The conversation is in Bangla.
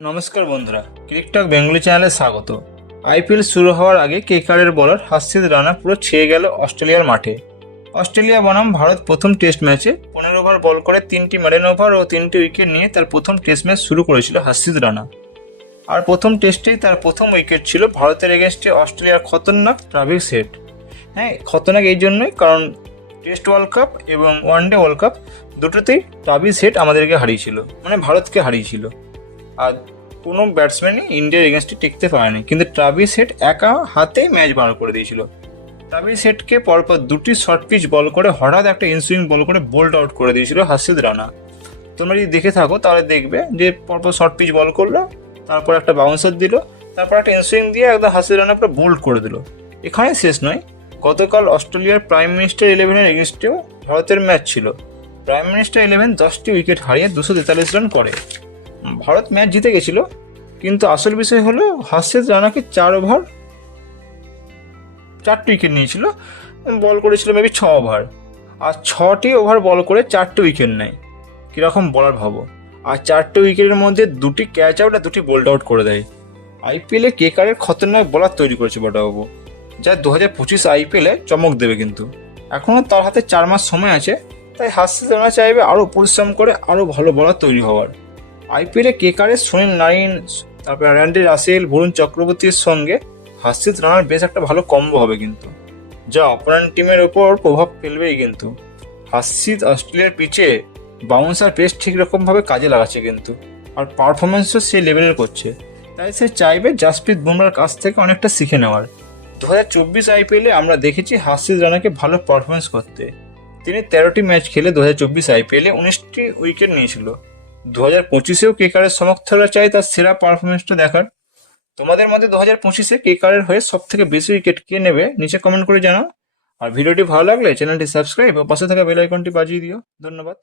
নমস্কার বন্ধুরা, ক্রিকটক বেঙ্গলি চ্যানেলে স্বাগত। আইপিএল শুরু হওয়ার আগে কেকেআরের বোলার হার্ষিত রানা পুরো ছেয়ে গেল অস্ট্রেলিয়ার মাঠে। অস্ট্রেলিয়া বনাম ভারত প্রথম টেস্ট ম্যাচে 15 ওভার বল করে 3টি মেডেন ওভার ও 3টি উইকেট নিয়ে তার প্রথম টেস্ট ম্যাচ শুরু করেছিল হার্ষিত রানা। আর প্রথম টেস্টেই তার প্রথম উইকেট ছিল ভারতের এগেনস্টে অস্ট্রেলিয়ার খতরনাক ট্রাভিস হেড। হ্যাঁ, খতরনাক এই জন্যই কারণ টেস্ট ওয়ার্ল্ড কাপ এবং ওয়ানডে ওয়ার্ল্ড কাপ দুটোতেই ট্রাভিস হেড আমাদেরকে হারিয়েছিল, মানে ভারতকে হারিয়েছিল। আর কোনো ব্যাটসম্যানই ইন্ডিয়ার এগেনস্টে টিকতে পারেনি, কিন্তু ট্রাভিস হেড একা হাতেই ম্যাচ বার করে দিয়েছিল। ট্রাভিস হেডকে পরপর দুটি শর্ট পিচ বল করে হঠাৎ একটা ইনসুইং বল করে বোল্ড আউট করে দিয়েছিল হার্ষিত রানা। তোমরা যদি দেখে থাকো তাহলে দেখবে যে পরপর শর্ট পিচ বল করলো, তারপর একটা বাউন্সার দিল, তারপর একটা ইনসুইং দিয়ে একদম হার্ষিত রানা পুরো বোল্ড করে দিল। এখানেই শেষ নয়, গতকাল অস্ট্রেলিয়ার প্রাইম মিনিস্টার 11-এর এগেনস্টেও ভারতের ম্যাচ ছিল। প্রাইম মিনিস্টার 11 10টি উইকেট হারিয়ে 243 রান করে। ভারত ম্যাচ জিতে গেছিল, কিন্তু আসল বিষয় হলো হার্ষিত রানাকে 4 ওভার 4টি উইকেট নিয়েছিল, বল করেছিল মেবি 6 ওভার, আর 6টি ওভার বল করে 4টি উইকেট নেয়। কীরকম বলার ভাবো। আর 4টি উইকেটের মধ্যে 2টি ক্যাচ আউট আর 2টি বোল্ড আউট করে দেয়। আইপিএলে কেকেআরের খতরনাক বলার তৈরি করেছে বড়বাবু, যা 2025 আইপিএলে চমক দেবে। কিন্তু এখনও তার হাতে 4 মাস সময় আছে, তাই হার্ষিত রানা চাইবে আরও পরিশ্রম করে আরও ভালো বলার তৈরি হওয়ার। আইপিএলে কেকেআরের সুনীল নারিন, তারপর র্যান্ডি রাসেল, বরুণ চক্রবর্তীর সঙ্গে হার্ষিত রানার বেশ একটা ভালো কম্বো হবে, কিন্তু যা অপোনেন্ট টিমের ওপর প্রভাব ফেলবেই। কিন্তু হার্ষিত অস্ট্রেলিয়ার পিচে বাউন্সার বেশ ঠিক রকমভাবে কাজে লাগাচ্ছে কিন্তু, আর পারফরমেন্সও সেই লেভেলের করছে। তাই সে চাইবে জাসপ্রীত বুমরার কাছ থেকে অনেকটা শিখে নেওয়ার। 2024 আইপিএলে আমরা দেখেছি হার্ষিত রানাকে ভালো পারফরমেন্স করতে। তিনি 13টি ম্যাচ খেলে 2024 আইপিএলে 19টি উইকেট নিয়েছিল। 2025-এও কেকেআরের সমর্থকরা চায় তার সেরা পারফরমেন্সটা দেখার। তোমাদের মধ্যে 2025-এ কেকেআরের হয়ে সব থেকে বেশি উইকেট কে নেবে নিচে কমেন্ট করে জানাও। আর ভিডিওটি ভালো লাগলে চ্যানেলটি সাবস্ক্রাইব ও পাশে থাকা বেল আইকনটি বাজিয়ে দিও। ধন্যবাদ।